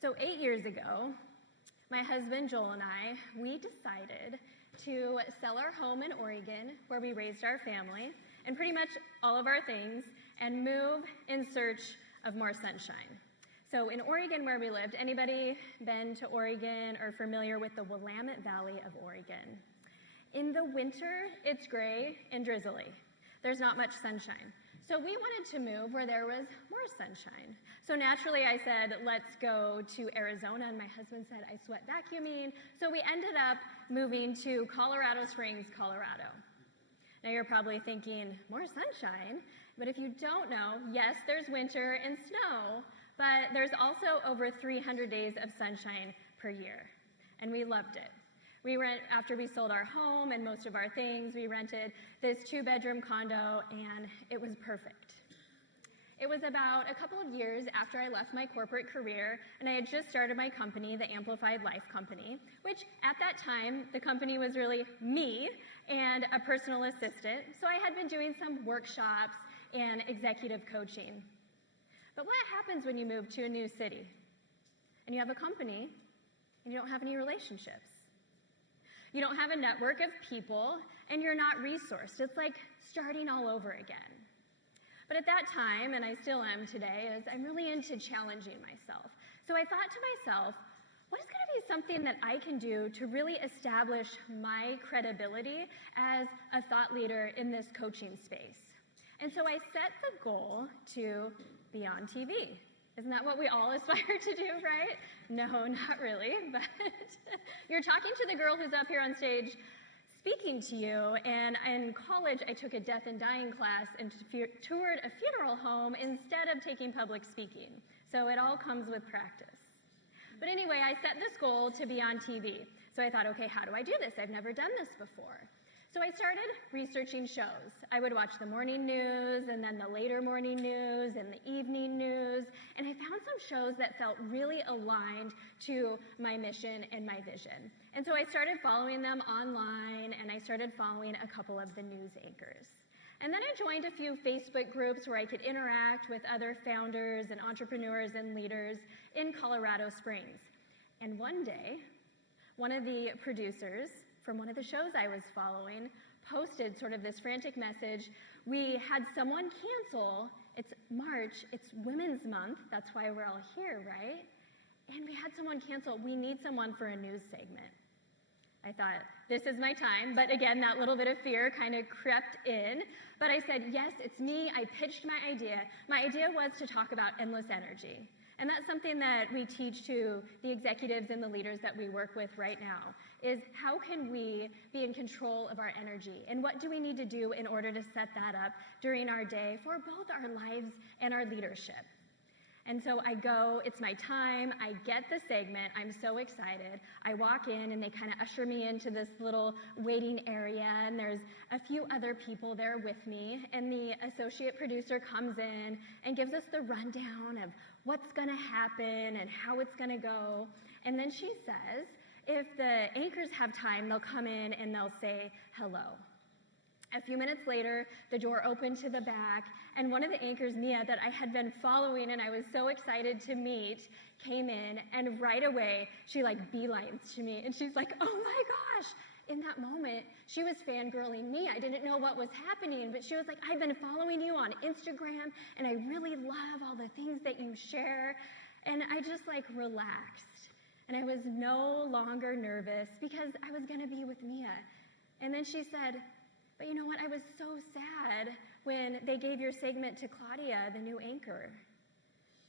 So 8 years ago, my husband Joel and I, we decided to sell our home in Oregon, where we raised our family, and pretty much all of our things, and move in search of more sunshine. So in Oregon, where we lived, anybody been to Oregon or familiar with the Willamette Valley of Oregon? In the winter, it's gray and drizzly. There's not much sunshine. So we wanted to move where there was more sunshine. So naturally I said, let's go to Arizona, and my husband said, I sweat vacuuming. So we ended up moving to Colorado Springs, Colorado. Now you're probably thinking, more sunshine? But if you don't know, yes, there's winter and snow, but there's also over 300 days of sunshine per year, and we loved it. After we sold our home and most of our things, we rented this 2-bedroom condo, and it was perfect. It was about a couple of years after I left my corporate career, and I had just started my company, the Amplified Life Company, which at that time, the company was really me and a personal assistant, so I had been doing some workshops and executive coaching. But what happens when you move to a new city and you have a company and you don't have any relationships? You don't have a network of people, and you're not resourced. It's like starting all over again. But at that time, and I still am today, is I'm really into challenging myself. So I thought to myself, what is going to be something that I can do to really establish my credibility as a thought leader in this coaching space? And so I set the goal to be on TV. Isn't that what we all aspire to do, right? No, not really, but you're talking to the girl who's up here on stage speaking to you, and in college I took a death and dying class and toured a funeral home instead of taking public speaking. So it all comes with practice. But anyway, I set this goal to be on TV. So I thought, okay, how do I do this? I've never done this before. So I started researching shows. I would watch the morning news, and then the later morning news, and the evening news, and I found some shows that felt really aligned to my mission and my vision. And so I started following them online, and I started following a couple of the news anchors. And then I joined a few Facebook groups where I could interact with other founders and entrepreneurs and leaders in Colorado Springs. And one day, one of the producers from one of the shows I was following posted sort of this frantic message. We had someone cancel. It's March, it's Women's Month, that's why we're all here, right? And we had someone cancel. We need someone for a news segment. I thought, this is my time, but again, that little bit of fear kind of crept in. But I said, yes, it's me. I pitched my idea. My idea was to talk about endless energy. And that's something that we teach to the executives and the leaders that we work with right now, is how can we be in control of our energy? And what do we need to do in order to set that up during our day for both our lives and our leadership? And so I go, it's my time, I get the segment, I'm so excited. I walk in and they kind of usher me into this little waiting area, and there's a few other people there with me, and the associate producer comes in and gives us the rundown of what's gonna happen and how it's gonna go. And then she says, if the anchors have time, they'll come in and they'll say hello. A few minutes later, the door opened to the back, and one of the anchors, Mia, that I had been following and I was so excited to meet, came in, and right away, she like beelines to me, and she's like, oh my gosh. In that moment, she was fangirling me. I didn't know what was happening, but she was like, I've been following you on Instagram, and I really love all the things that you share. And I just like relaxed, and I was no longer nervous because I was gonna be with Mia. And then she said, but you know what, I was so sad when they gave your segment to Claudia, the new anchor.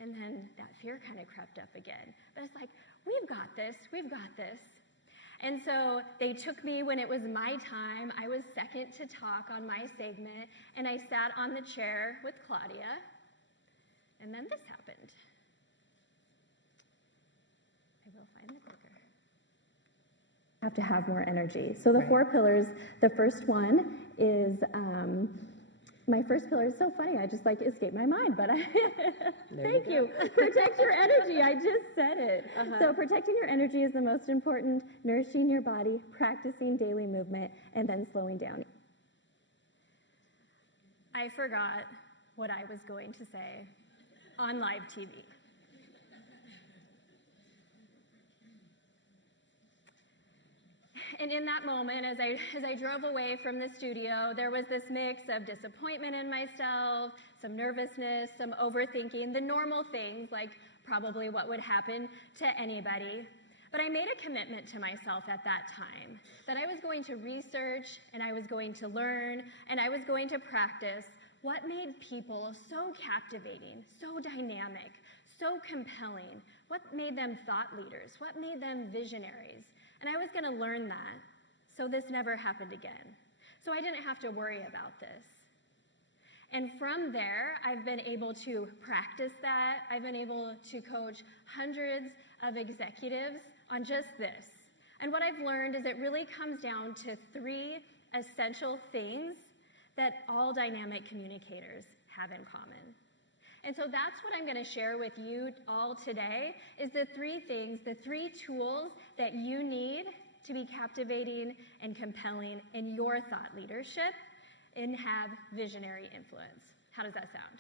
And then that fear kind of crept up again. But it's like, we've got this, we've got this. And so they took me when it was my time. I was second to talk on my segment, and I sat on the chair with Claudia, and then this happened. I will find the clicker. Have to have more energy. So the 4 pillars, the first one is, my first pillar is so funny, I just like escaped my mind, but thank you. Protect your energy, I just said it. So protecting your energy is the most important, nourishing your body, practicing daily movement, and then slowing down. I forgot what I was going to say on live TV. And in that moment, as I drove away from the studio, there was this mix of disappointment in myself, some nervousness, some overthinking, the normal things like probably what would happen to anybody. But I made a commitment to myself at that time that I was going to research and I was going to learn and I was going to practice what made people so captivating, so dynamic, so compelling, what made them thought leaders, what made them visionaries. And I was going to learn that so this never happened again. So I didn't have to worry about this. And from there, I've been able to practice that. I've been able to coach hundreds of executives on just this. And what I've learned is it really comes down to 3 essential things that all dynamic communicators have in common. And so that's what I'm going to share with you all today is the 3 things, the 3 tools that you need to be captivating and compelling in your thought leadership and have visionary influence. How does that sound?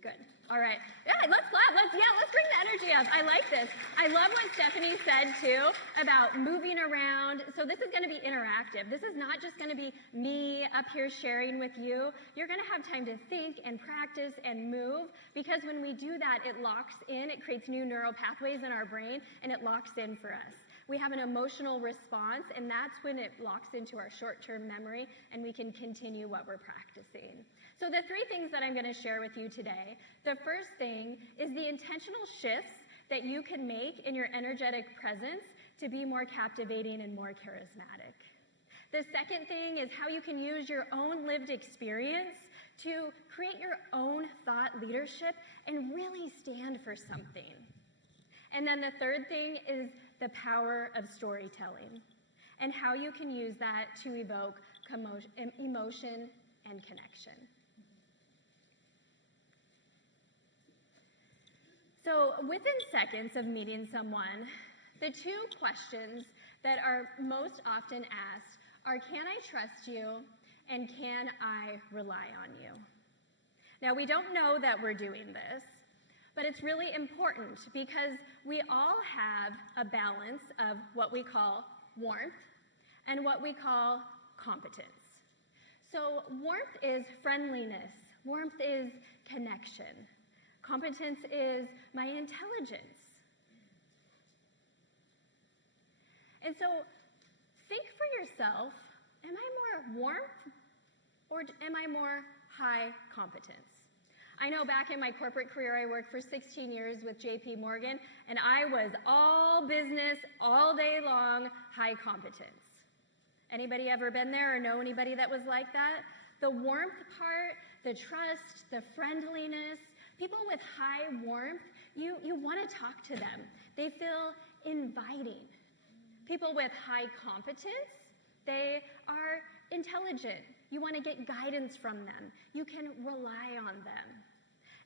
Good. All right. Yeah, let's clap. Let's bring the energy up. I like this. I love what Stephanie said, too, about moving around. So this is going to be interactive. This is not just going to be me up here sharing with you. You're going to have time to think and practice and move, because when we do that, it locks in. It creates new neural pathways in our brain, and it locks in for us. We have an emotional response, and that's when it locks into our short-term memory, and we can continue what we're practicing. So the 3 things that I'm going to share with you today, the first thing is the intentional shifts that you can make in your energetic presence to be more captivating and more charismatic. The second thing is how you can use your own lived experience to create your own thought leadership and really stand for something. And then the third thing is the power of storytelling and how you can use that to evoke emotion and connection. So within seconds of meeting someone, the 2 questions that are most often asked are, can I trust you and can I rely on you? Now, we don't know that we're doing this, but it's really important because we all have a balance of what we call warmth and what we call competence. So warmth is friendliness. Warmth is connection. Competence is my intelligence. And so think for yourself, am I more warmth or am I more high competence? I know back in my corporate career, I worked for 16 years with JP Morgan, and I was all business, all day long, high competence. Anybody ever been there or know anybody that was like that? The warmth part, the trust, the friendliness, people with high warmth, you want to talk to them. They feel inviting. People with high competence, they are intelligent. You want to get guidance from them. You can rely on them.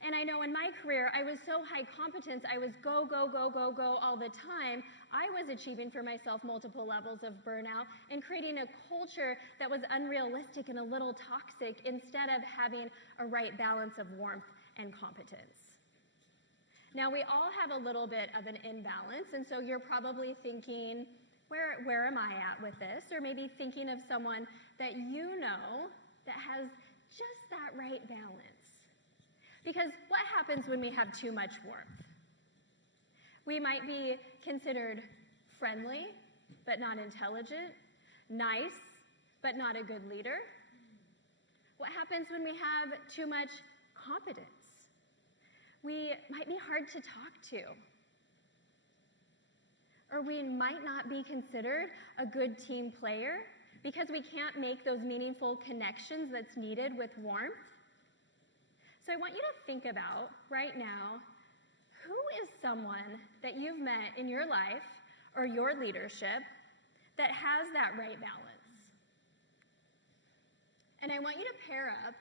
And I know in my career, I was so high competence, I was go, go, go, go, go all the time. I was achieving for myself multiple levels of burnout and creating a culture that was unrealistic and a little toxic instead of having a right balance of warmth and competence. Now, we all have a little bit of an imbalance, and so you're probably thinking, where am I at with this? Or maybe thinking of someone that you know that has just that right balance. Because what happens when we have too much warmth? We might be considered friendly, but not intelligent, nice, but not a good leader. What happens when we have too much competence? We might be hard to talk to. Or we might not be considered a good team player because we can't make those meaningful connections that's needed with warmth. So I want you to think about right now, who is someone that you've met in your life or your leadership that has that right balance? And I want you to pair up,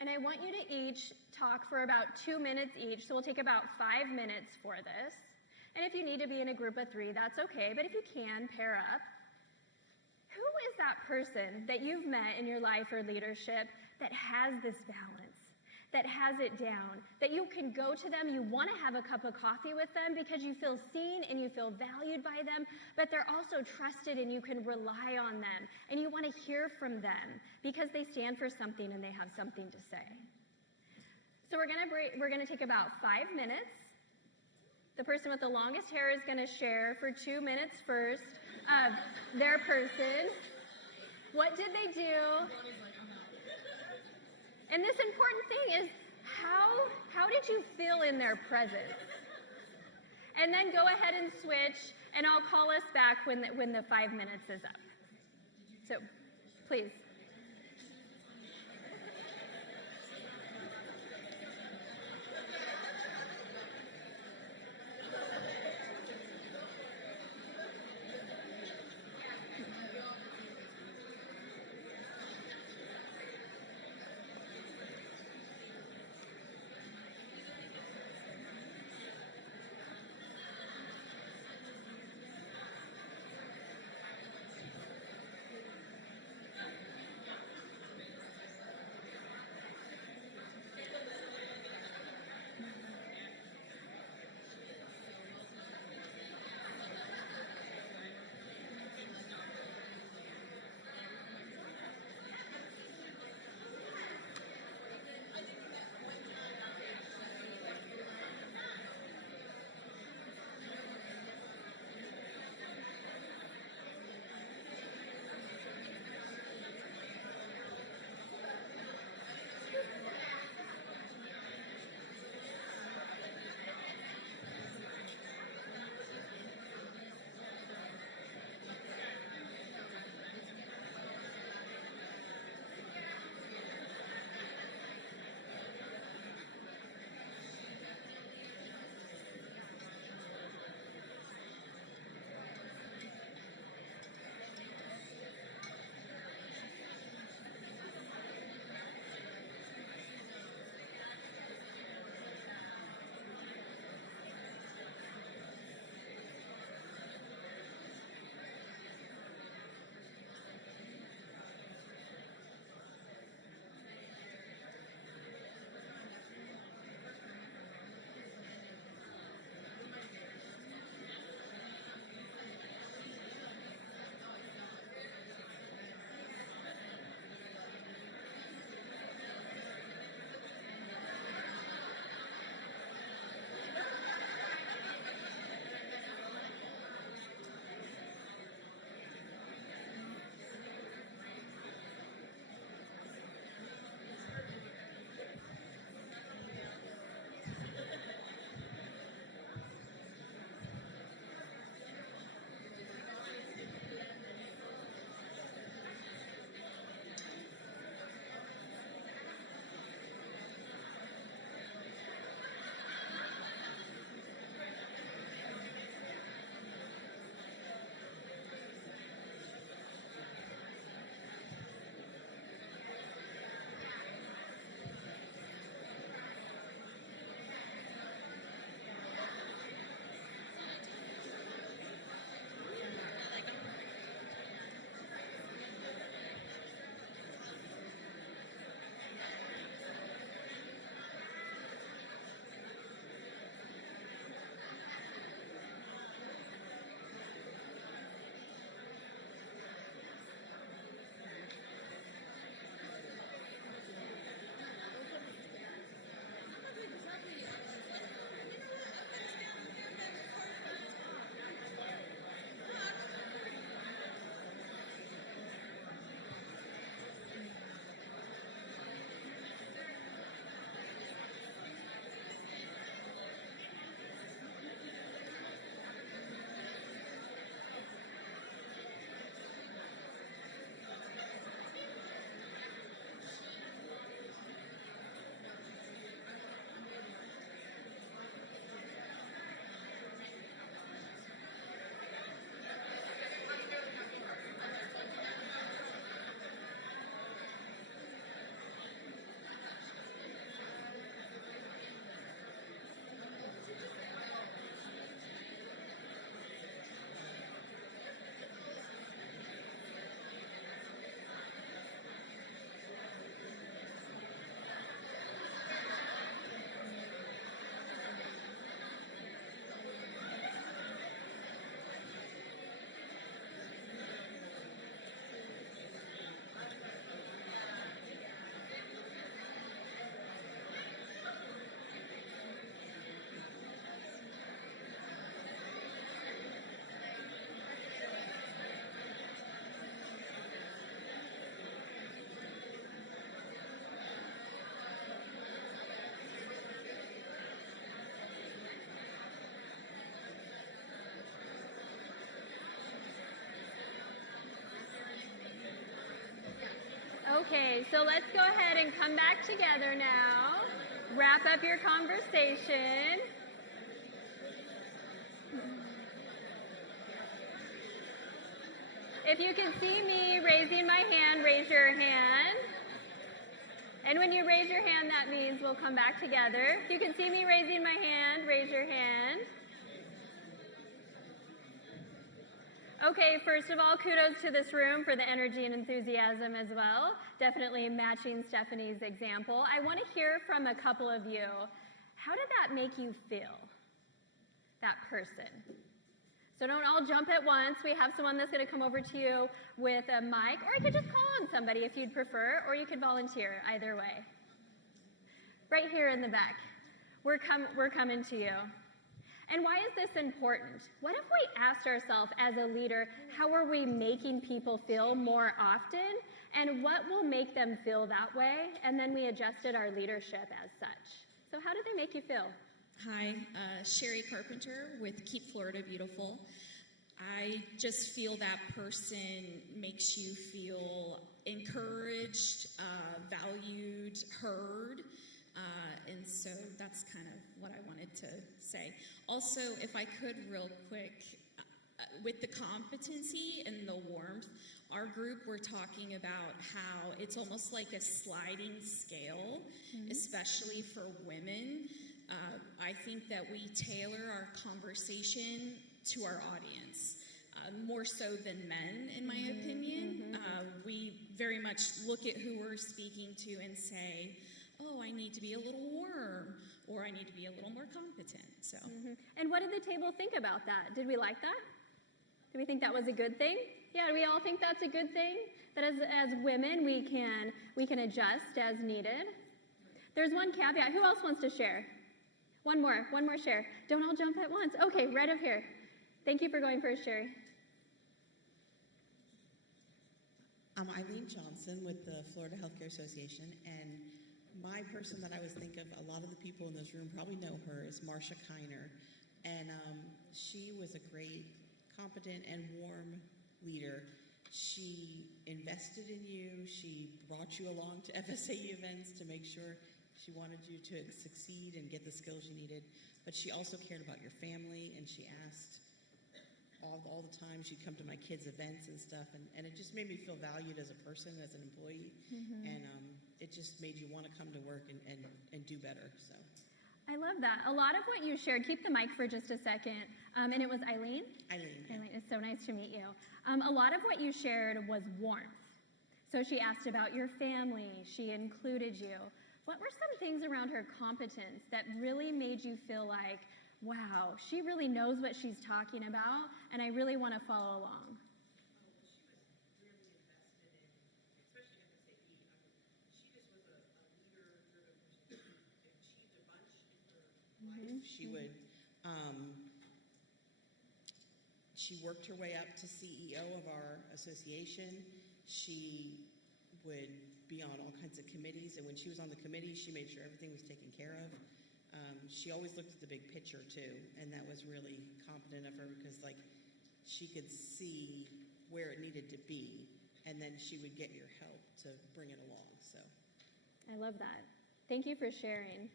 and I want you to each talk for about 2 minutes each, so we'll take about 5 minutes for this. And if you need to be in a group of 3, that's okay, but if you can, pair up. Who is that person that you've met in your life or leadership that has this balance, that has it down, that you can go to them, you want to have a cup of coffee with them because you feel seen and you feel valued by them, but they're also trusted and you can rely on them, and you want to hear from them because they stand for something and they have something to say. So we're gonna take about 5 minutes. The person with the longest hair is gonna share for 2 minutes first of their person. What did they do? And this important thing is, how did you feel in their presence? And then go ahead and switch, and I'll call us back when the 5 minutes is up. So, please. Okay, so let's go ahead and come back together now. Wrap up your conversation. If you can see me raising my hand, raise your hand. And when you raise your hand, that means we'll come back together. If you can see me raising my hand, raise your hand. Okay, first of all, kudos to this room for the energy and enthusiasm as well. Definitely matching Stephanie's example. I want to hear from a couple of you. How did that make you feel, that person? So don't all jump at once. We have someone that's going to come over to you with a mic, or you could just call on somebody if you'd prefer, or you could volunteer, either way. Right here in the back. We're coming to you. And why is this important? What if we asked ourselves as a leader, how are we making people feel more often? And what will make them feel that way? And then we adjusted our leadership as such. So how did they make you feel? Hi, Sherry Carpenter with Keep Florida Beautiful. I just feel that person makes you feel encouraged, valued, heard, and so that's kind of what I wanted to say. Also, if I could real quick, with the competency and the warmth, our group, we're talking about how it's almost like a sliding scale, especially for women. I think that we tailor our conversation to our audience, more so than men, in my opinion. We very much look at who we're speaking to and say, oh, I need to be a little warm, or I need to be a little more competent. So. And what did the table think about that? Did we like that? Do we think that was a good thing? Yeah, do we all think that's a good thing? That as women, we can adjust as needed? There's one caveat. Who else wants to share? One more share. Don't all jump at once. Okay, right up here. Thank you for going first, Sherry. I'm Eileen Johnson with the Florida Healthcare Association, and my person that I always think of, a lot of the people in this room probably know her, is Marcia Kiner, and she was a great, competent, and warm leader. She invested in you. She brought you along to FSAE events to make sure she wanted you to succeed and get the skills you needed, but she also cared about your family, and she asked all the time. She'd come to my kids' events and stuff, and it just made me feel valued as a person, as an employee, and it just made you want to come to work and do better. So, I love that. A lot of what you shared, keep the mic for just a second, and it was Eileen? Eileen. Eileen, it's so nice to meet you. A lot of what you shared was warmth. So she asked about your family. She included you. What were some things around her competence that really made you feel like, wow, she really knows what she's talking about, and I really want to follow along? She was really invested in, especially FSAE. She just was a leader-driven person who achieved a bunch in her life. She would, she worked her way up to CEO of our association. She would be on all kinds of committees, and when she was on the committee, she made sure everything was taken care of. She always looked at the big picture too, and that was really competent of her, because like she could see where it needed to be, and then she would get your help to bring it along. So I love that. Thank you for sharing.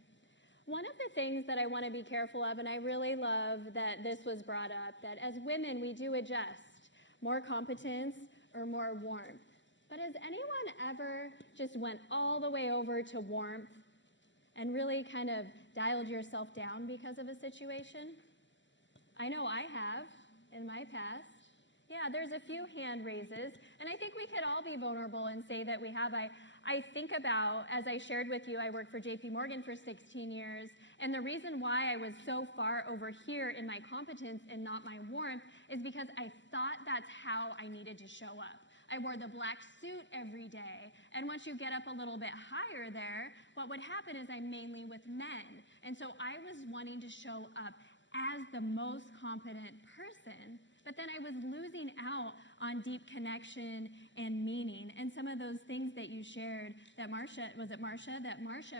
One of the things that I want to be careful of, and I really love that this was brought up, that as women we do adjust, more competence or more warmth. But has anyone ever just went all the way over to warmth and really kind of dialed yourself down because of a situation? I know I have in my past. Yeah, there's a few hand raises, and I think we could all be vulnerable and say that we have. I think about, as I shared with you, I worked for JP Morgan for 16 years, and the reason why I was so far over here in my competence and not my warmth is because I thought that's how I needed to show up. I wore the black suit every day, and once you get up a little bit higher there, what would happen is I'm mainly with men, and so I was wanting to show up as the most competent person, but then I was losing out on deep connection and meaning, and some of those things that you shared that Marcia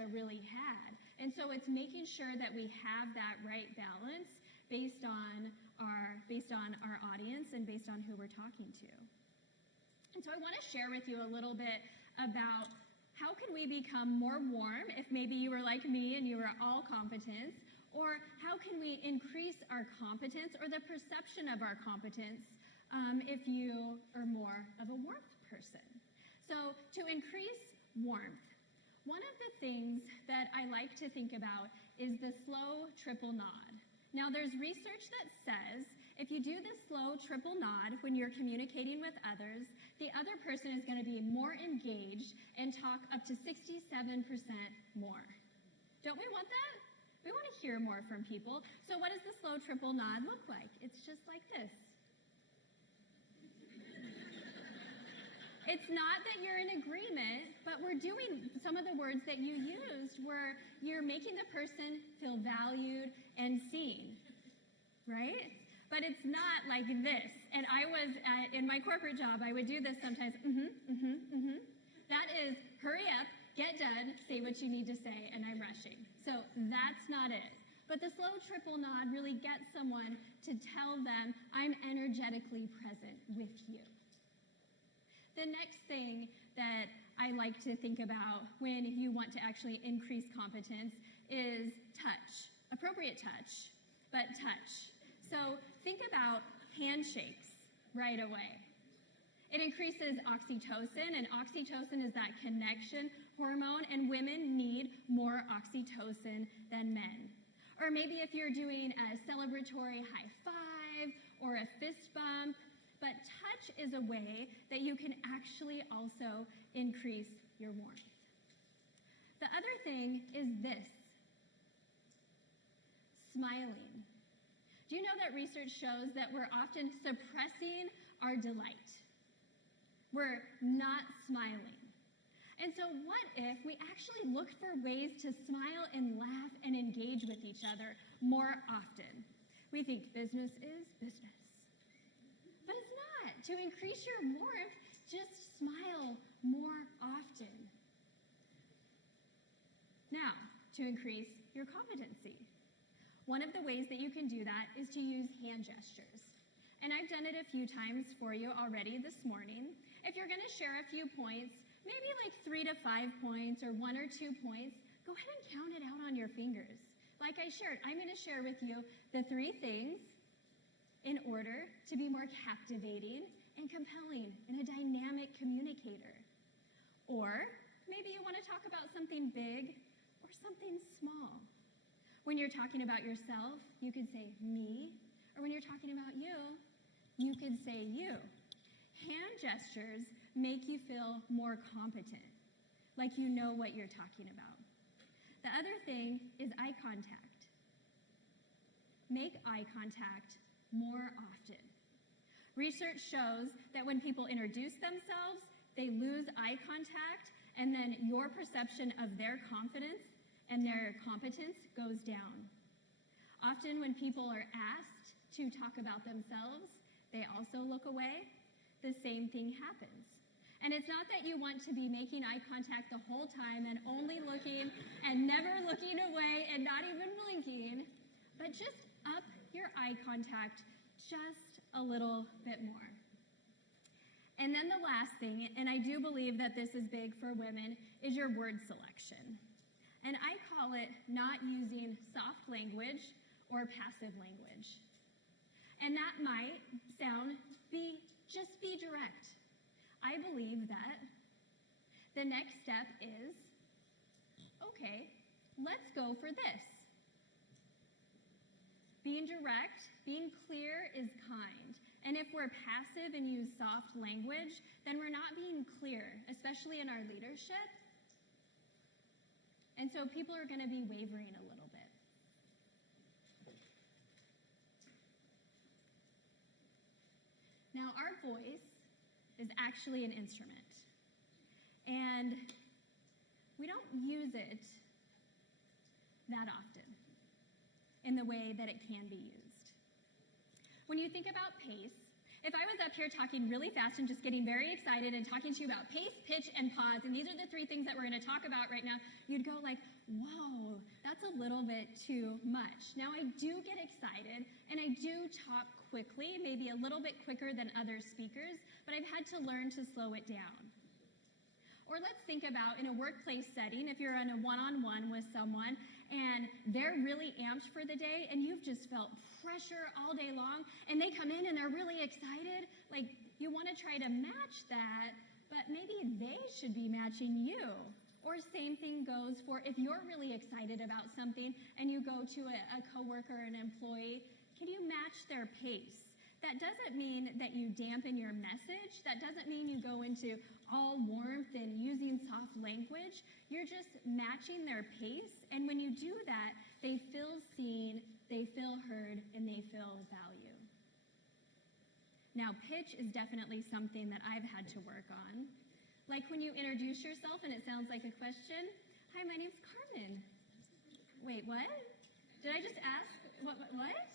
really had. And so it's making sure that we have that right balance based on our audience and based on who we're talking to. And so I want to share with you a little bit about how can we become more warm if maybe you were like me and you were all competence, or how can we increase our competence or the perception of our competence if you are more of a warmth person. So to increase warmth, one of the things that I like to think about is the slow triple nod. Now there's research that says if you do the slow triple nod when you're communicating with others, the other person is going to be more engaged and talk up to 67% more. Don't we want that? We want to hear more from people. So what does the slow triple nod look like? It's just like this. It's not that you're in agreement, but we're doing some of the words that you used where you're making the person feel valued and seen, right? But it's not like this. And I was, in my corporate job, I would do this sometimes, That is, hurry up, get done, say what you need to say, and I'm rushing. So that's not it. But the slow triple nod really gets someone to tell them, I'm energetically present with you. The next thing that I like to think about when you want to actually increase competence is touch. Appropriate touch, but touch. So think about handshakes right away. It increases oxytocin, and oxytocin is that connection hormone, and women need more oxytocin than men. Or maybe if you're doing a celebratory high five or a fist bump, but touch is a way that you can actually also increase your warmth. The other thing is this, smiling. Do you know that research shows that we're often suppressing our delight? We're not smiling. And so what if we actually looked for ways to smile and laugh and engage with each other more often? We think business is business. But it's not. To increase your warmth, just smile more often. Now, to increase your competency. One of the ways that you can do that is to use hand gestures. And I've done it a few times for you already this morning. If you're going to share a few points, maybe like 3 to 5 points or 1 or 2 points, go ahead and count it out on your fingers. Like I shared, I'm going to share with you the 3 things in order to be more captivating and compelling and a dynamic communicator. Or maybe you want to talk about something big or something small. When you're talking about yourself, you could say me, or when you're talking about you, you could say you. Hand gestures make you feel more competent, like you know what you're talking about. The other thing is eye contact. Make eye contact more often. Research shows that when people introduce themselves, they lose eye contact, and then your perception of their confidence and their competence goes down. Often when people are asked to talk about themselves, they also look away. The same thing happens. And it's not that you want to be making eye contact the whole time and only looking and never looking away and not even blinking, but just up your eye contact just a little bit more. And then the last thing, and I do believe that this is big for women, is your word selection. And I call it not using soft language or passive language. And that might sound just be direct. I believe that the next step is, okay, let's go for this. Being direct, being clear is kind. And if we're passive and use soft language, then we're not being clear, especially in our leadership. And so people are going to be wavering a little bit. Now, our voice is actually an instrument. And we don't use it that often in the way that it can be used. When you think about pace, if I was up here talking really fast and just getting very excited and talking to you about pace, pitch, and pause, and these are the 3 things that we're going to talk about right now, you'd go like, whoa, that's a little bit too much. Now, I do get excited, and I do talk quickly, maybe a little bit quicker than other speakers, but I've had to learn to slow it down. Or let's think about in a workplace setting, if you're in a one-on-one with someone and they're really amped for the day and you've just felt pressure all day long and they come in and they're really excited, like you want to try to match that, but maybe they should be matching you. Or same thing goes for if you're really excited about something and you go to a coworker or an employee, can you match their pace? That doesn't mean that you dampen your message. That doesn't mean you go into all warmth and using soft language. You're just matching their pace. And when you do that, they feel seen, they feel heard, and they feel value. Now, pitch is definitely something that I've had to work on. Like when you introduce yourself and it sounds like a question. Hi, my name's Carmen. Wait, what? Did I just ask? What?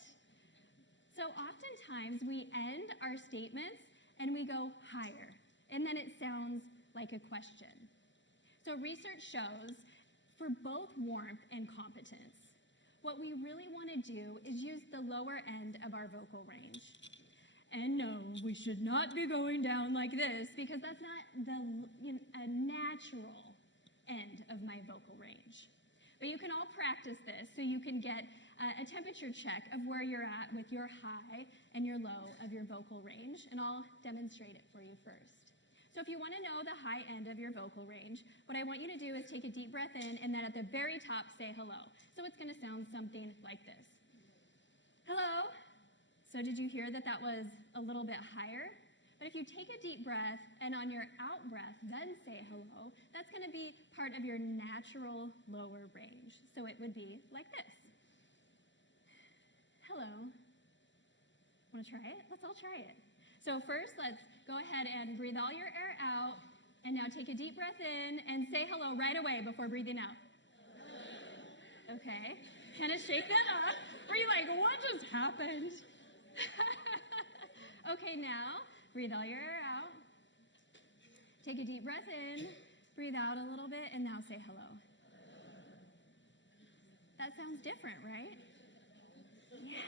So oftentimes we end our statements and we go higher, and then it sounds like a question. So research shows for both warmth and competence, what we really want to do is use the lower end of our vocal range. And no, we should not be going down like this because that's not a natural end of my vocal range. But you can all practice this so you can get a temperature check of where you're at with your high and your low of your vocal range, and I'll demonstrate it for you first. So if you want to know the high end of your vocal range, what I want you to do is take a deep breath in and then at the very top say hello. So it's going to sound something like this. Hello. So did you hear that that was a little bit higher? But if you take a deep breath and on your out breath then say hello, that's going to be part of your natural lower range. So it would be like this. Hello. Want to try it? Let's all try it. So first, let's go ahead and breathe all your air out, and now take a deep breath in and say hello right away before breathing out. Okay. Kind of shake that up. Are you like, what just happened? Okay, now breathe all your air out. Take a deep breath in, breathe out a little bit, and now say hello. That sounds different, right? Yeah.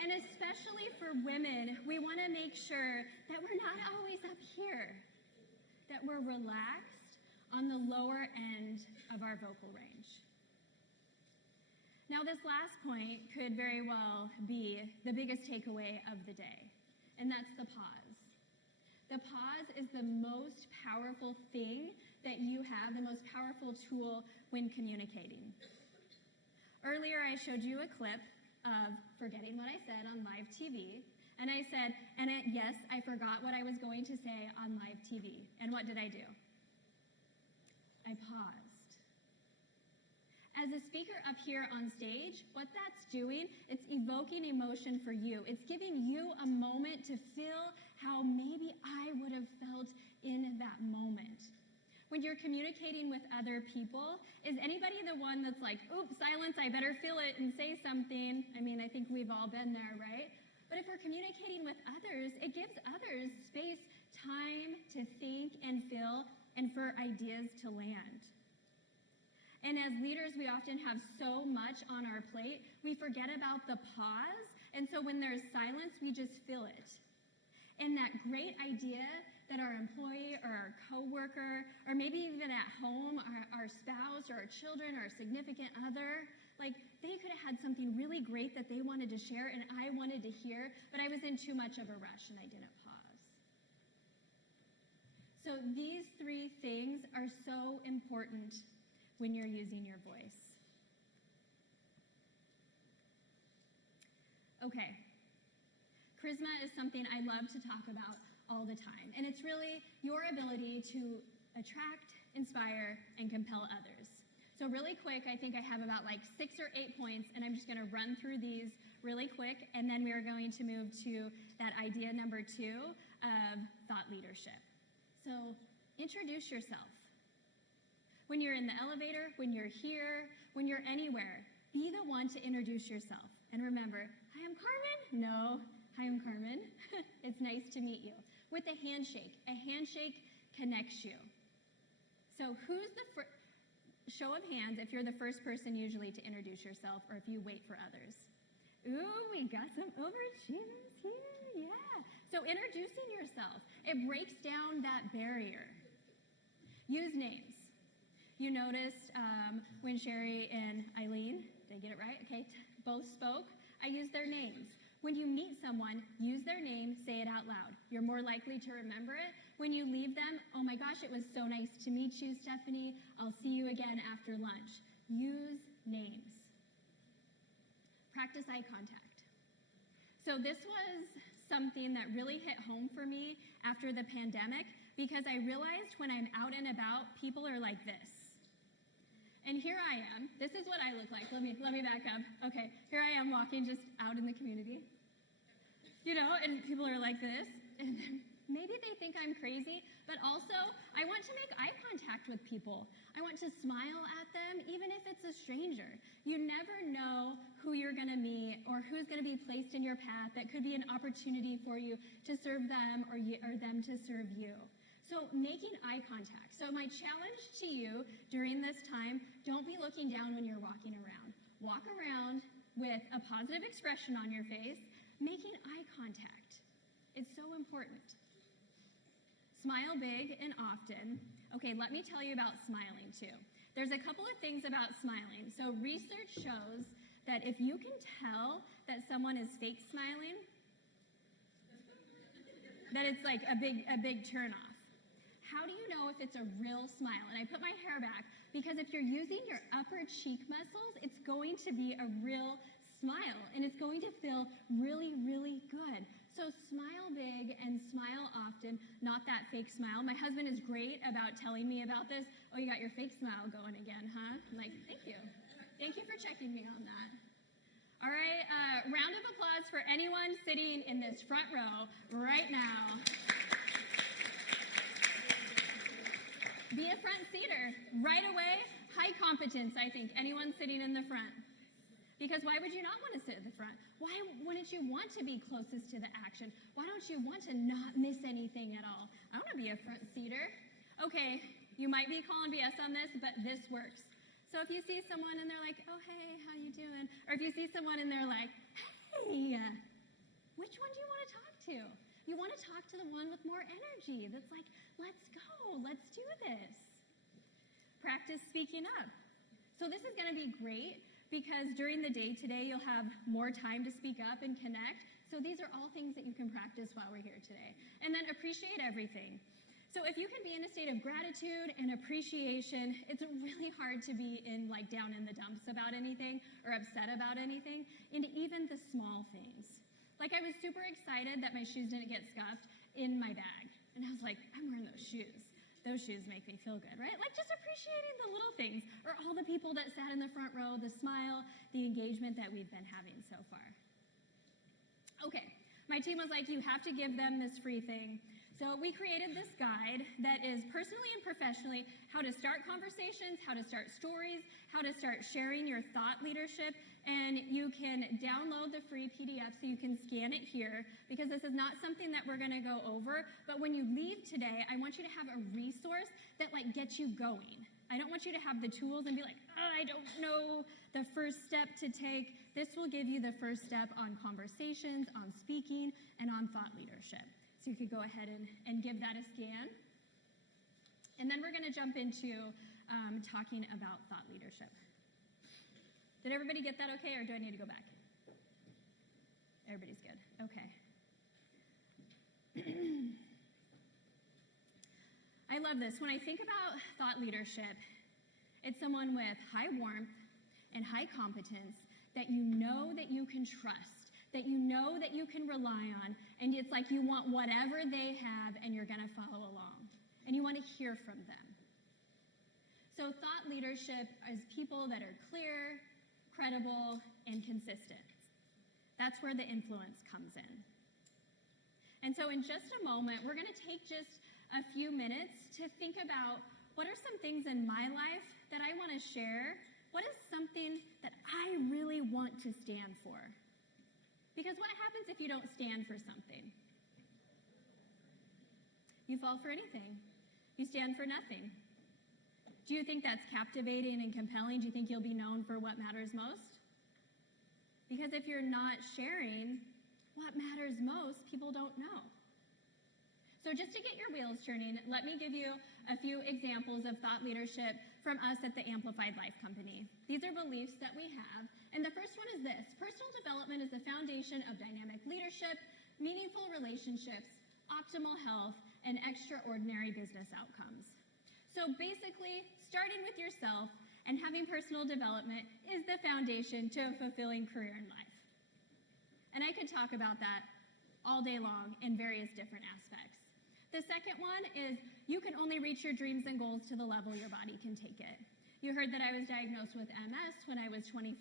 And especially for women, we want to make sure that we're not always up here, that we're relaxed on the lower end of our vocal range. Now, this last point could very well be the biggest takeaway of the day, and that's the pause. The pause is the most powerful thing that you have, the most powerful tool when communicating. Earlier, I showed you a clip of forgetting what I said on live TV, and I said, yes, I forgot what I was going to say on live TV. And what did I do? I paused. As a speaker up here on stage, what that's doing, it's evoking emotion for you. It's giving you a moment to feel how maybe I would have felt in that moment. When you're communicating with other people, is anybody the one that's like, oops, silence, I better feel it and say something? I mean, I think we've all been there, right? But if we're communicating with others, it gives others space, time to think and feel, and for ideas to land. And as leaders, we often have so much on our plate, we forget about the pause, and so when there's silence, we just feel it. And that great idea that our employee or our coworker, or maybe even at home, our spouse or our children or our significant other, like they could have had something really great that they wanted to share and I wanted to hear, but I was in too much of a rush and I didn't pause. So these three things are so important when you're using your voice. Okay. Charisma is something I love to talk about all the time, and it's really your ability to attract, inspire, and compel others. So really quick, I think I have about like 6 or 8 points, and I'm just going to run through these really quick, and then we are going to move to that idea number 2 of thought leadership. So introduce yourself. When you're in the elevator, when you're here, when you're anywhere, be the one to introduce yourself. And remember, hi, I'm Carmen. No, hi, I'm Carmen. It's nice to meet you. With a handshake. A handshake connects you. So who's the first? Show of hands if you're the first person usually to introduce yourself or if you wait for others. Ooh, we got some overachievers here. Yeah. So introducing yourself, it breaks down that barrier. Use names. You noticed when Sherry and Eileen, did I get it right? Okay, both spoke. I used their names. When you meet someone, use their name, say it out loud. You're more likely to remember it. When you leave them, oh my gosh, it was so nice to meet you, Stephanie. I'll see you again after lunch. Use names. Practice eye contact. So this was something that really hit home for me after the pandemic because I realized when I'm out and about, people are like this. And here I am. This is what I look like. Let me back up. Okay, here I am walking just out in the community. You know, and people are like this. And maybe they think I'm crazy, but also I want to make eye contact with people. I want to smile at them, even if it's a stranger. You never know who you're going to meet or who's going to be placed in your path that could be an opportunity for you to serve them or them to serve you. So making eye contact. So my challenge to you during this time, don't be looking down when you're walking around. Walk around with a positive expression on your face, making eye contact. It's so important. Smile big and often. Okay, let me tell you about smiling too. There's a couple of things about smiling. So research shows that if you can tell that someone is fake smiling, that it's like a big turnoff. How do you know if it's a real smile? And I put my hair back because if you're using your upper cheek muscles, it's going to be a real smile and it's going to feel really, really good. So smile big and smile often, not that fake smile. My husband is great about telling me about this. Oh, you got your fake smile going again, huh? I'm like, thank you. Thank you for checking me on that. All right, round of applause for anyone sitting in this front row right now. Be a front seater. Right away, high competence, I think. Anyone sitting in the front. Because why would you not want to sit at the front? Why wouldn't you want to be closest to the action? Why don't you want to not miss anything at all? I want to be a front seater. Okay, you might be calling BS on this, but this works. So if you see someone and they're like, oh, hey, how you doing? Or if you see someone and they're like, hey, which one do you want to talk to? You want to talk to the one with more energy that's like, let's go, let's do this. Practice speaking up. So this is going to be great because during the day today, you'll have more time to speak up and connect. So these are all things that you can practice while we're here today. And then appreciate everything. So if you can be in a state of gratitude and appreciation, it's really hard to be down in the dumps about anything or upset about anything, and even the small things. Like I was super excited that my shoes didn't get scuffed in my bag. And I was like, I'm wearing those shoes. Those shoes make me feel good, right? Like just appreciating the little things or all the people that sat in the front row, the smile, the engagement that we've been having so far. Okay, my team was like, you have to give them this free thing. So we created this guide that is personally and professionally how to start conversations, how to start stories, how to start sharing your thought leadership, and you can download the free PDF so you can scan it here because this is not something that we're going to go over, but when you leave today, I want you to have a resource that gets you going. I don't want you to have the tools and be like, oh, I don't know the first step to take. This will give you the first step on conversations, on speaking, and on thought leadership. So you could go ahead and give that a scan. And then we're going to jump into talking about thought leadership. Did everybody get that okay, or do I need to go back? Everybody's good. Okay. I love this. When I think about thought leadership, it's someone with high warmth and high competence that you know that you can trust, that you know that you can rely on, and it's like you want whatever they have and you're going to follow along, and you want to hear from them. So thought leadership is people that are clear, credible, and consistent. That's where the influence comes in. And so in just a moment, we're going to take just a few minutes to think about what are some things in my life that I want to share? What is something that I really want to stand for? Because what happens if you don't stand for something? You fall for anything. You stand for nothing. Do you think that's captivating and compelling? Do you think you'll be known for what matters most? Because if you're not sharing what matters most, people don't know. So just to get your wheels turning, let me give you a few examples of thought leadership from us at the Amplified Life Company. These are beliefs that we have, and the first one is this: personal development is the foundation of dynamic leadership, meaningful relationships, optimal health, and extraordinary business outcomes. So basically, starting with yourself and having personal development is the foundation to a fulfilling career in life. And I could talk about that all day long in various different aspects. The second one is you can only reach your dreams and goals to the level your body can take it. You heard that I was diagnosed with MS when I was 25,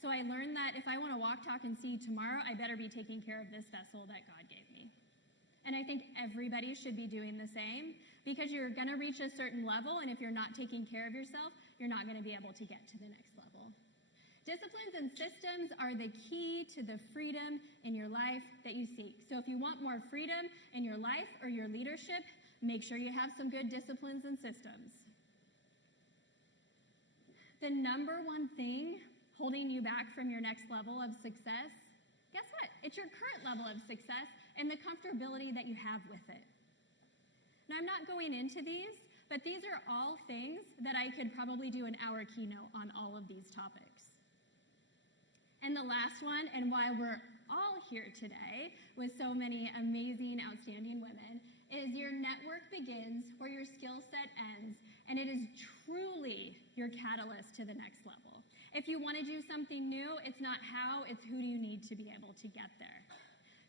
so I learned that if I want to walk, talk, and see tomorrow, I better be taking care of this vessel that God gave me. And I think everybody should be doing the same, because you're going to reach a certain level, and if you're not taking care of yourself, you're not going to be able to get to the next level. Disciplines and systems are the key to the freedom in your life that you seek. So if you want more freedom in your life or your leadership, make sure you have some good disciplines and systems. The number one thing holding you back from your next level of success, guess what? It's your current level of success and the comfortability that you have with it. Now, I'm not going into these, but these are all things that I could probably do an hour keynote on all of these topics. And the last one, and why we're all here today with so many amazing, outstanding women, is your network begins where your skill set ends, and it is truly your catalyst to the next level. If you want to do something new, it's not how, it's who do you need to be able to get there.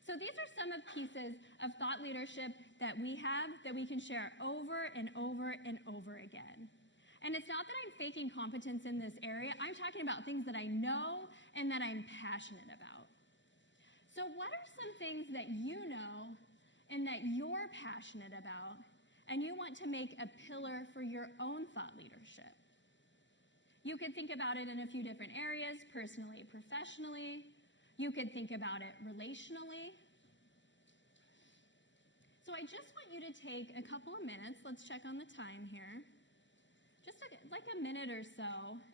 So these are some of pieces of thought leadership that we have that we can share over and over and over again. And it's not that I'm faking competence in this area. I'm talking about things that I know and that I'm passionate about. So what are some things that you know and that you're passionate about and you want to make a pillar for your own thought leadership? You could think about it in a few different areas, personally, professionally. You could think about it relationally. So I just want you to take a couple of minutes. Let's check on the time here. Just like a minute or so,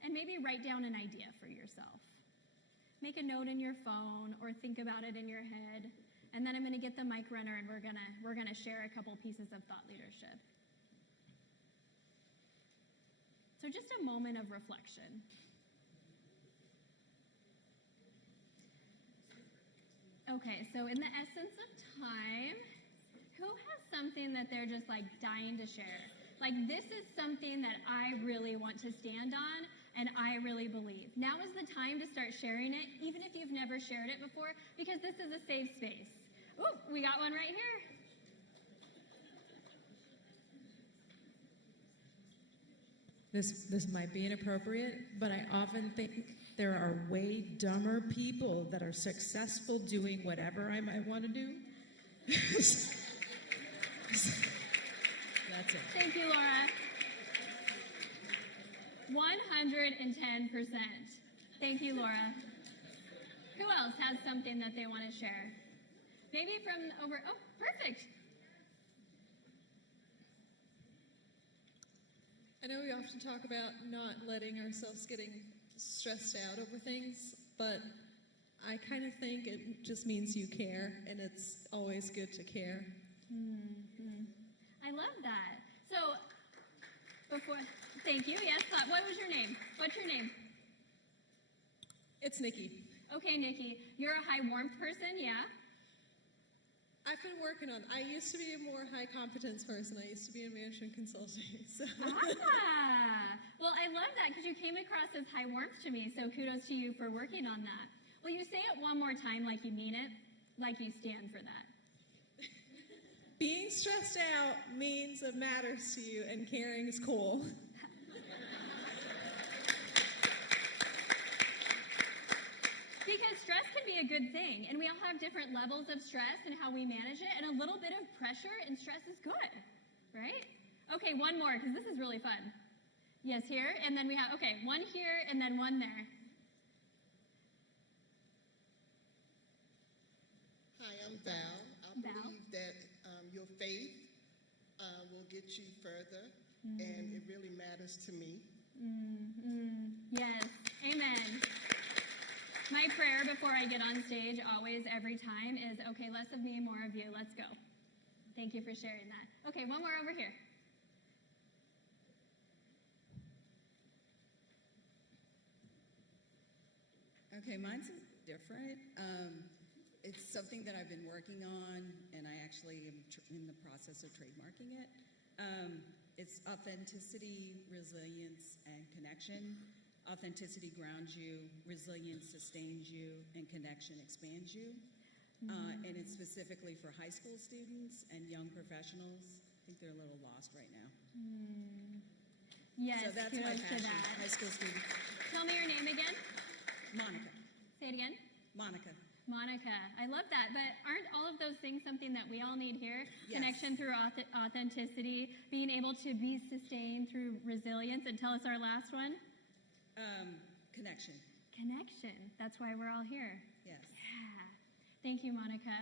and maybe write down an idea for yourself. Make a note in your phone or think about it in your head, and then I'm going to get the mic runner and we're gonna share a couple pieces of thought leadership. So just a moment of reflection. Okay, so in the essence of time, who has something that they're just like dying to share? Like, this is something that I really want to stand on and I really believe. Now is the time to start sharing it, even if you've never shared it before, because this is a safe space. Ooh, we got one right here. This might be inappropriate, but I often think there are way dumber people that are successful doing whatever I might want to do. That's it. Thank you, Laura. 110%. Thank you, Laura. Who else has something that they want to share? Maybe from over, oh, perfect. I know we often talk about not letting ourselves getting stressed out over things, but I kind of think it just means you care, and it's always good to care. Mm-hmm. I love that. So, thank you. Yes, what was your name? What's your name? It's Nikki. Okay, Nikki. You're a high warmth person, yeah? I've been working on. I used to be a more high competence person. I used to be in management consulting. So. Well, I love that because you came across as high warmth to me. So kudos to you for working on that. Will you say it one more time like you mean it, like you stand for that? Being stressed out means it matters to you, and caring is cool. Because stress can be a good thing, and we all have different levels of stress and how we manage it, and a little bit of pressure and stress is good, right? Okay, one more, because this is really fun. Yes, here, and then we have, okay, one here and then one there. Hi, I'm Val. I believe that your faith will get you further, and it really matters to me. Yes, amen. My prayer before I get on stage, always, every time, is, okay, less of me, more of you. Let's go. Thank you for sharing that. Okay, one more over here. Okay, mine's different. It's something that I've been working on, and I actually am in the process of trademarking it. It's authenticity, resilience, and connection. Authenticity grounds you, resilience sustains you, and connection expands you. And it's specifically for high school students and young professionals. I think they're a little lost right now. Yes, So that's my kudos to passion, that. high school students. Tell me your name again. Monica. Say it again. Monica. Monica. I love that. But aren't all of those things something that we all need here? Yes. Connection through authenticity, being able to be sustained through resilience. And tell us our last one. Connection. Connection. That's why we're all here. Yes. Yeah. Thank you, Monica.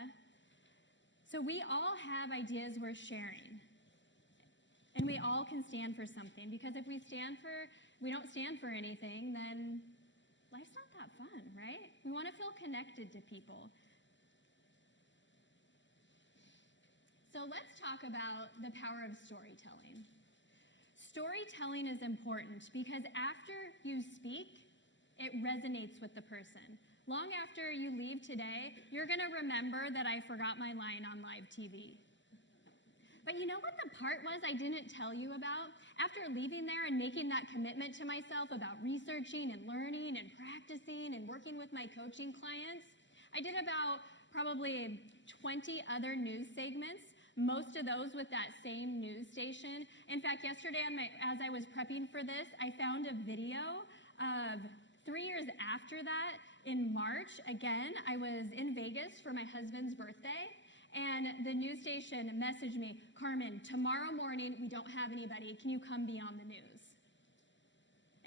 So we all have ideas worth sharing. And we all can stand for something, because if we don't stand for anything, then life's not that fun, right? We want to feel connected to people. So let's talk about the power of storytelling. Storytelling is important because after you speak, it resonates with the person. Long after you leave today, you're going to remember that I forgot my line on live TV. But you know what the part was I didn't tell you about? After leaving there and making that commitment to myself about researching and learning and practicing and working with my coaching clients, I did about probably 20 other news segments, most of those with that same news station. In fact, yesterday as I was prepping for this, I found a video of 3 years after that. In March, again, I was in Vegas for my husband's birthday. And the news station messaged me, Carmen, tomorrow morning we don't have anybody. Can you come be on the news?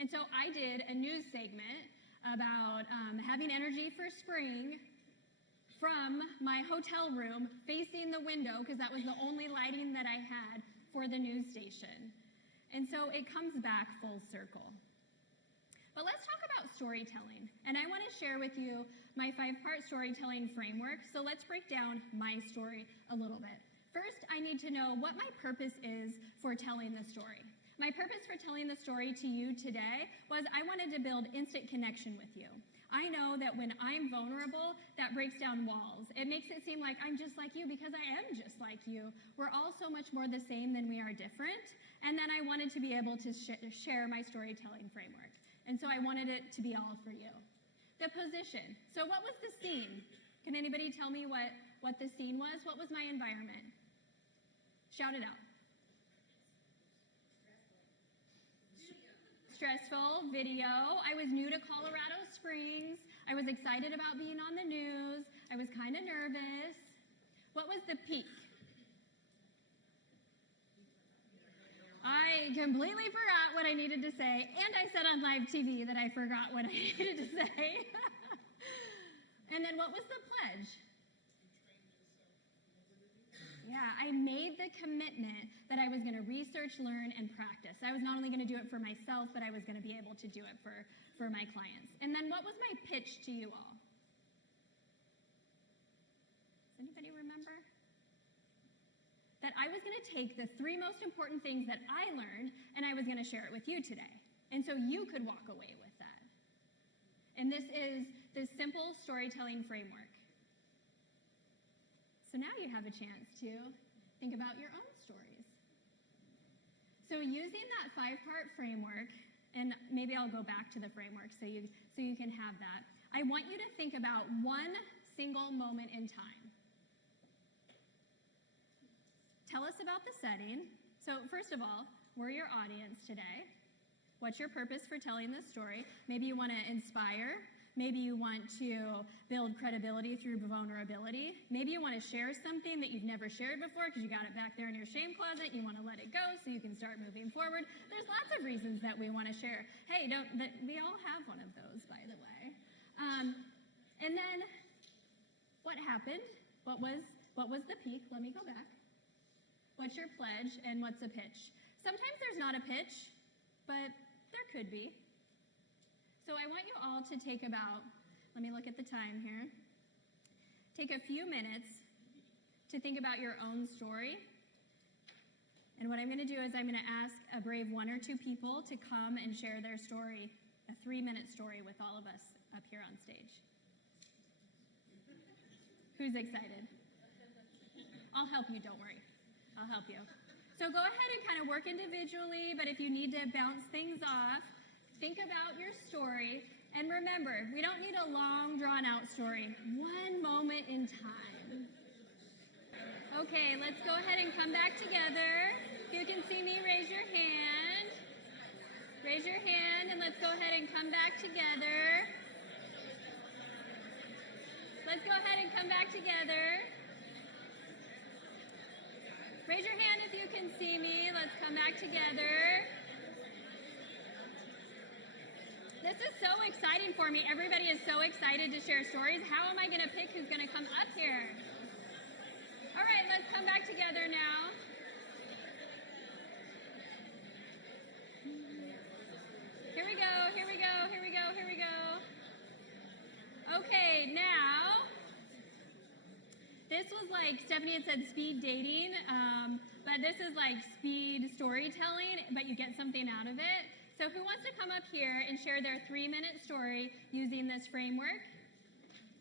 And so I did a news segment about having energy for spring from my hotel room facing the window, because that was the only lighting that I had for the news station. And so it comes back full circle. But let's talk about storytelling. And I want to share with you my 5-part storytelling framework. So let's break down my story a little bit. First, I need to know what my purpose is for telling the story. My purpose for telling the story to you today was I wanted to build instant connection with you. I know that when I'm vulnerable, that breaks down walls. It makes it seem like I'm just like you, because I am just like you. We're all so much more the same than we are different. And then I wanted to be able to share my storytelling framework. And so I wanted it to be all for you. The position. So what was the scene? Can anybody tell me what the scene was? What was my environment? Shout it out. Stressful. Video. I was new to Colorado Springs. I was excited about being on the news. I was kind of nervous. What was the peak? I completely forgot what I needed to say, and I said on live TV that I forgot what I needed to say. And then what was the pledge? Yeah, I made the commitment that I was going to research, learn, and practice. I was not only going to do it for myself, but I was going to be able to do it for my clients. And then what was my pitch to you all? Does anybody remember? That I was going to take the 3 most important things that I learned, and I was going to share it with you today. And so you could walk away with that. And this is the simple storytelling framework. So now you have a chance to think about your own stories. So using that 5-part framework, and maybe I'll go back to the framework so you can have that. I want you to think about one single moment in time. Tell us about the setting. So first of all, we're your audience today. What's your purpose for telling this story? Maybe you want to inspire. Maybe you want to build credibility through vulnerability. Maybe you want to share something that you've never shared before because you got it back there in your shame closet. You want to let it go so you can start moving forward. There's lots of reasons that we want to share. Hey, we all have one of those, by the way. And then, what happened? What was the peak? Let me go back. What's your pledge, and what's a pitch? Sometimes there's not a pitch, but there could be. So I want you all to take let me look at the time here, take a few minutes to think about your own story. And what I'm going to do is I'm going to ask a brave 1 or 2 people to come and share their story, a 3-minute story with all of us up here on stage. Who's excited? I'll help you, don't worry. I'll help you. So go ahead and kind of work individually, but if you need to bounce things off, think about your story. And remember, we don't need a long, drawn-out story. One moment in time. Okay, let's go ahead and come back together. If you can see me, raise your hand. Raise your hand, and let's go ahead and come back together. Let's go ahead and come back together. Raise your hand if you can see me. Let's come back together. This is so exciting for me. Everybody is so excited to share stories. How am I going to pick who's going to come up here? All right, let's come back together now. Here we go, here we go, here we go, here we go. Okay, now, this was like, Stephanie had said speed dating, but this is like speed storytelling, but you get something out of it. So who wants to come up here and share their 3-minute story using this framework?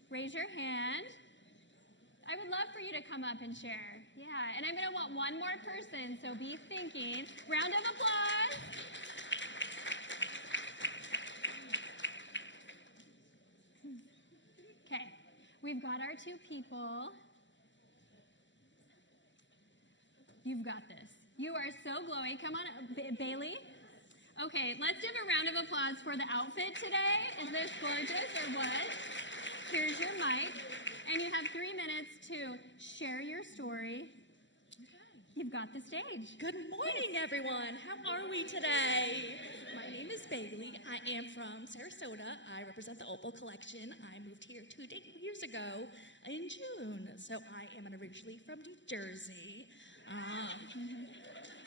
Raise your hand. I would love for you to come up and share. Yeah, and I'm going to want one more person, so be thinking. Round of applause. Okay, we've got our 2 people. You've got this. You are so glowy. Come on, Bailey. Okay, let's give a round of applause for the outfit today. Is this gorgeous or what? Here's your mic. And you have 3 minutes to share your story. You've got the stage. Good morning, everyone. How are we today? My name is Bailey. I am from Sarasota. I represent the Opal Collection. I moved here 2 years ago in June. So I am originally from New Jersey.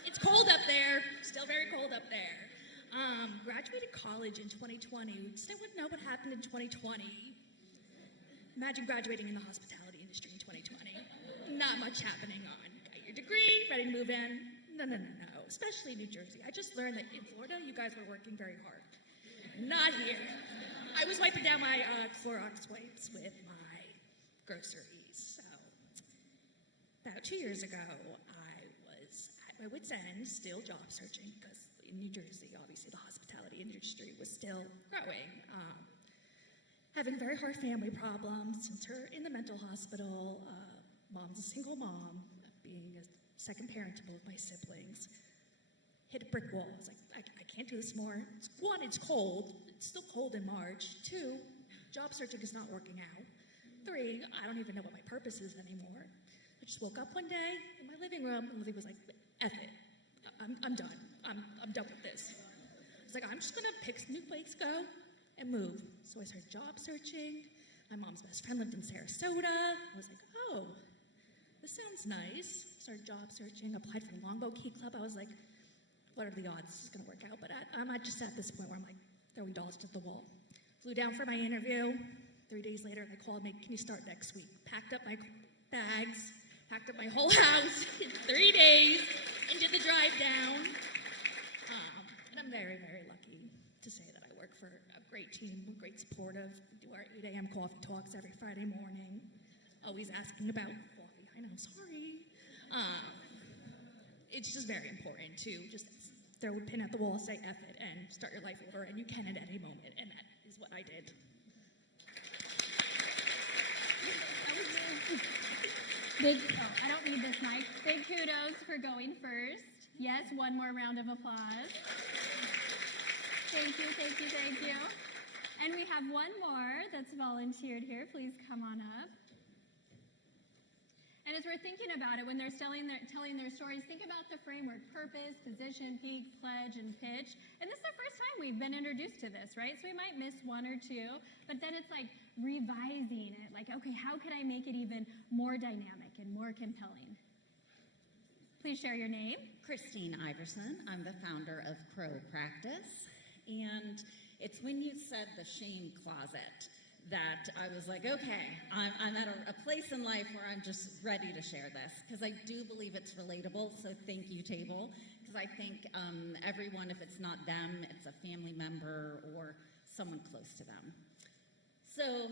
It's cold up there. Still very cold up there. Graduated college in 2020. Does anyone know what happened in 2020? Imagine graduating in the hospitality industry in 2020. Not much happening on. Got your degree, ready to move in. No. Especially New Jersey. I just learned that in Florida, you guys were working very hard. Not here. I was wiping down my Clorox wipes with my groceries. So, about 2 years ago, I was at my wit's end, still job searching, because in New Jersey, obviously, the hospitality industry was still growing. Having very hard family problems since her in the mental hospital. Mom's a single mom, being a second parent to both my siblings. Hit a brick wall. I was like, I can't do this more. One, it's cold. It's still cold in March. 2, job searching is not working out. 3, I don't even know what my purpose is anymore. I just woke up one day in my living room, and Lily was like, F it. I'm done. I'm done with this. I was like, I'm just gonna pick a new place, go, and move. So I started job searching. My mom's best friend lived in Sarasota. I was like, oh, this sounds nice. Started job searching, applied for the Longboat Key Club. I was like, what are the odds this is going to work out? But I'm just at this point where I'm like throwing dolls to the wall. Flew down for my interview. 3 days later, they called me, can you start next week? Packed up my bags, packed up my whole house in 3 days, and did the drive down. And I'm very, very lucky to say that I work for a great team, great supportive. We do our 8 a.m. coffee talks every Friday morning. Always asking about coffee. I know, sorry. It's just very important to just throw a pin at the wall, say F it, and start your life over, and you can at any moment, and that is what I did. I don't need this mic. Big kudos for going first. Yes, one more round of applause. Thank you, thank you, thank you. And we have one more that's volunteered here. Please come on up. And as we're thinking about it, when they're telling their stories, think about the framework: purpose, position, peak, pledge, and pitch. And this is the first time we've been introduced to this, right? So we might miss 1 or 2, but then it's like revising it. Like, okay, how could I make it even more dynamic and more compelling? Please share your name. Christine Iverson. I'm the founder of Crow Practice. And it's when you said the shame closet that I was like, okay, I'm at a place in life where I'm just ready to share this, because I do believe it's relatable. So thank you, table, because I think everyone, if it's not them, it's a family member or someone close to them. So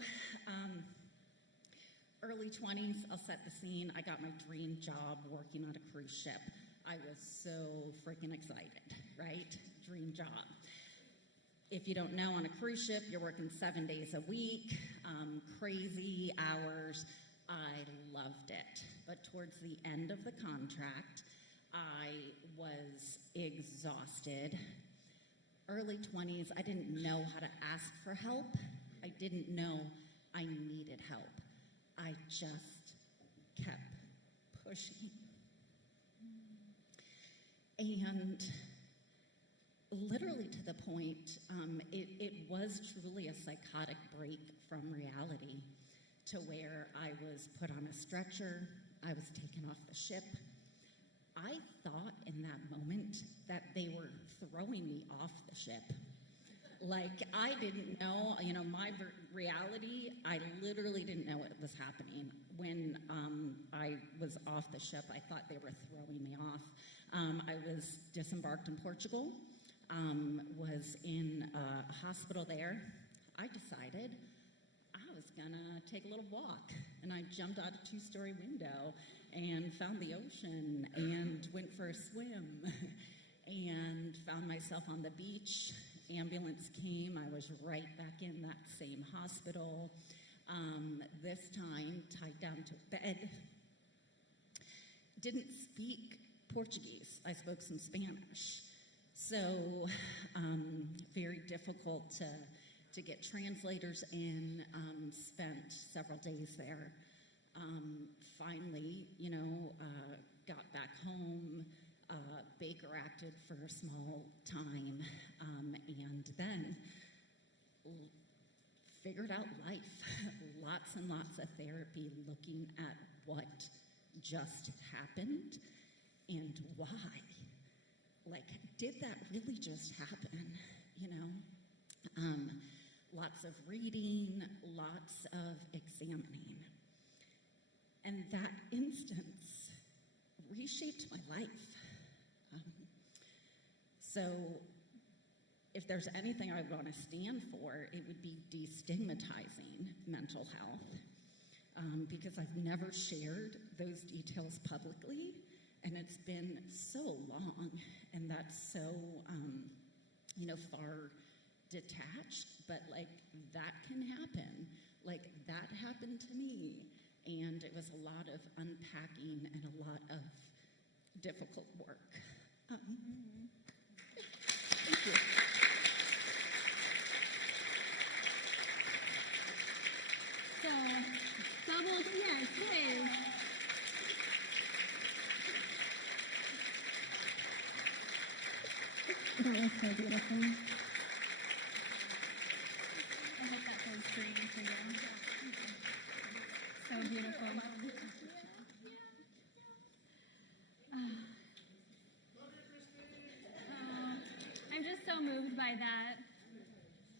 early 20s, I'll set the scene. I got my dream job working on a cruise ship. I was so freaking excited, right? Dream job. If you don't know, on a cruise ship, you're working 7 days a week, crazy hours. I loved it. But towards the end of the contract, I was exhausted. Early 20s, I didn't know how to ask for help. I didn't know I needed help. I just kept pushing. And literally to the point, it was truly a psychotic break from reality, to where I was put on a stretcher, I was taken off the ship. I thought in that moment that they were throwing me off the ship. Like, I didn't know, my reality, I literally didn't know what was happening. When I was off the ship, I thought they were throwing me off. I was disembarked in Portugal, was in a hospital there. I decided I was gonna take a little walk, and I jumped out a 2-story window and found the ocean and went for a swim and found myself on the beach. Ambulance came. I was right back in that same hospital, this time tied down to a bed. Didn't speak Portuguese. I spoke some Spanish. So very difficult to get translators in. Spent several days there. Finally, got back home. Baker acted for a small time, and then figured out life. Lots and lots of therapy, looking at what just happened and why. Like, did that really just happen? Lots of reading, lots of examining. And that instance reshaped my life. So if there's anything I want to stand for, it would be destigmatizing mental health, because I've never shared those details publicly, and it's been so long, and that's so, far detached, but like, that can happen. Like, that happened to me, and it was a lot of unpacking and a lot of difficult work. Thank you. So, bubbles, yes, please. That was so beautiful. I hope that feels green for you. So beautiful. I'm just so moved by that.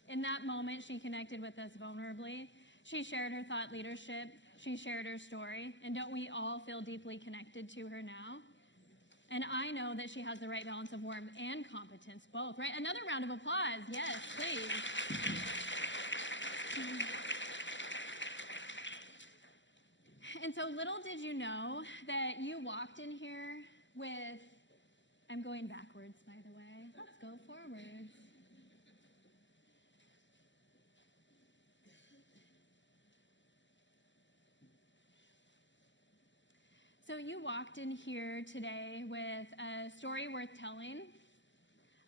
In that moment, she connected with us vulnerably. She shared her thought leadership. She shared her story. And don't we all feel deeply connected to her now? And I know that she has the right balance of warmth and competence, both, right? Another round of applause. Yes, please. And so little did you know that you walked in here with, I'm going backwards, by the way. Let's go forwards. So you walked in here today with a story worth telling,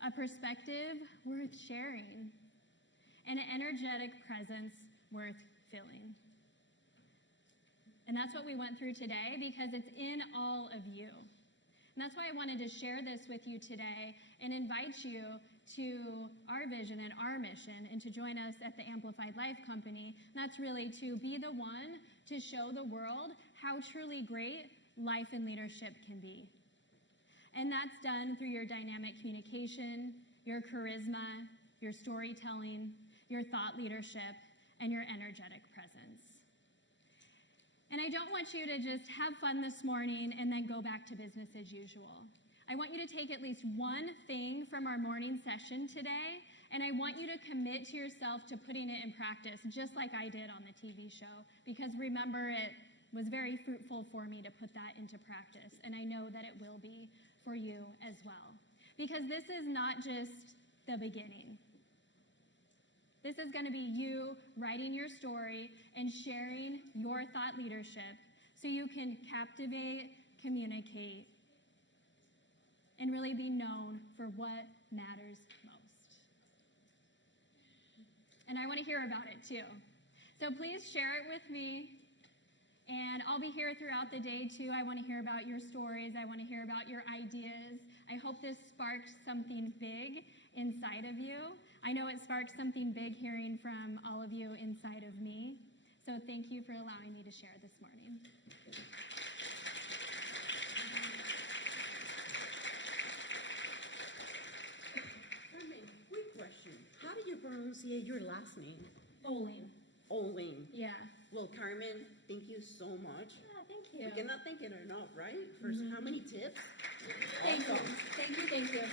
a perspective worth sharing, and an energetic presence worth filling. And that's what we went through today, because it's in all of you. And that's why I wanted to share this with you today and invite you to our vision and our mission, and to join us at the Amplified Life Company. And that's really to be the one to show the world how truly great life and leadership can be. And that's done through your dynamic communication, your charisma, your storytelling, your thought leadership, and your energetic presence. And I don't want you to just have fun this morning and then go back to business as usual. I want you to take at least one thing from our morning session today, and I want you to commit to yourself to putting it in practice, just like I did on the TV show, because remember, it was very fruitful for me to put that into practice, and I know that it will be for you as well. Because this is not just the beginning. This is going to be you writing your story and sharing your thought leadership so you can captivate, communicate, and really be known for what matters most. And I want to hear about it too. So please share it with me. And I'll be here throughout the day too. I want to hear about your stories. I want to hear about your ideas. I hope this sparked something big inside of you. I know it sparked something big hearing from all of you inside of me. So thank you for allowing me to share this morning. Carmen, quick question. How do you pronounce your last name? Ohling. Ohling. Yeah. Well, Carmen, thank you so much. Yeah, thank you. We cannot thank it enough, right? For how many tips? Thank you. Awesome. Thank you.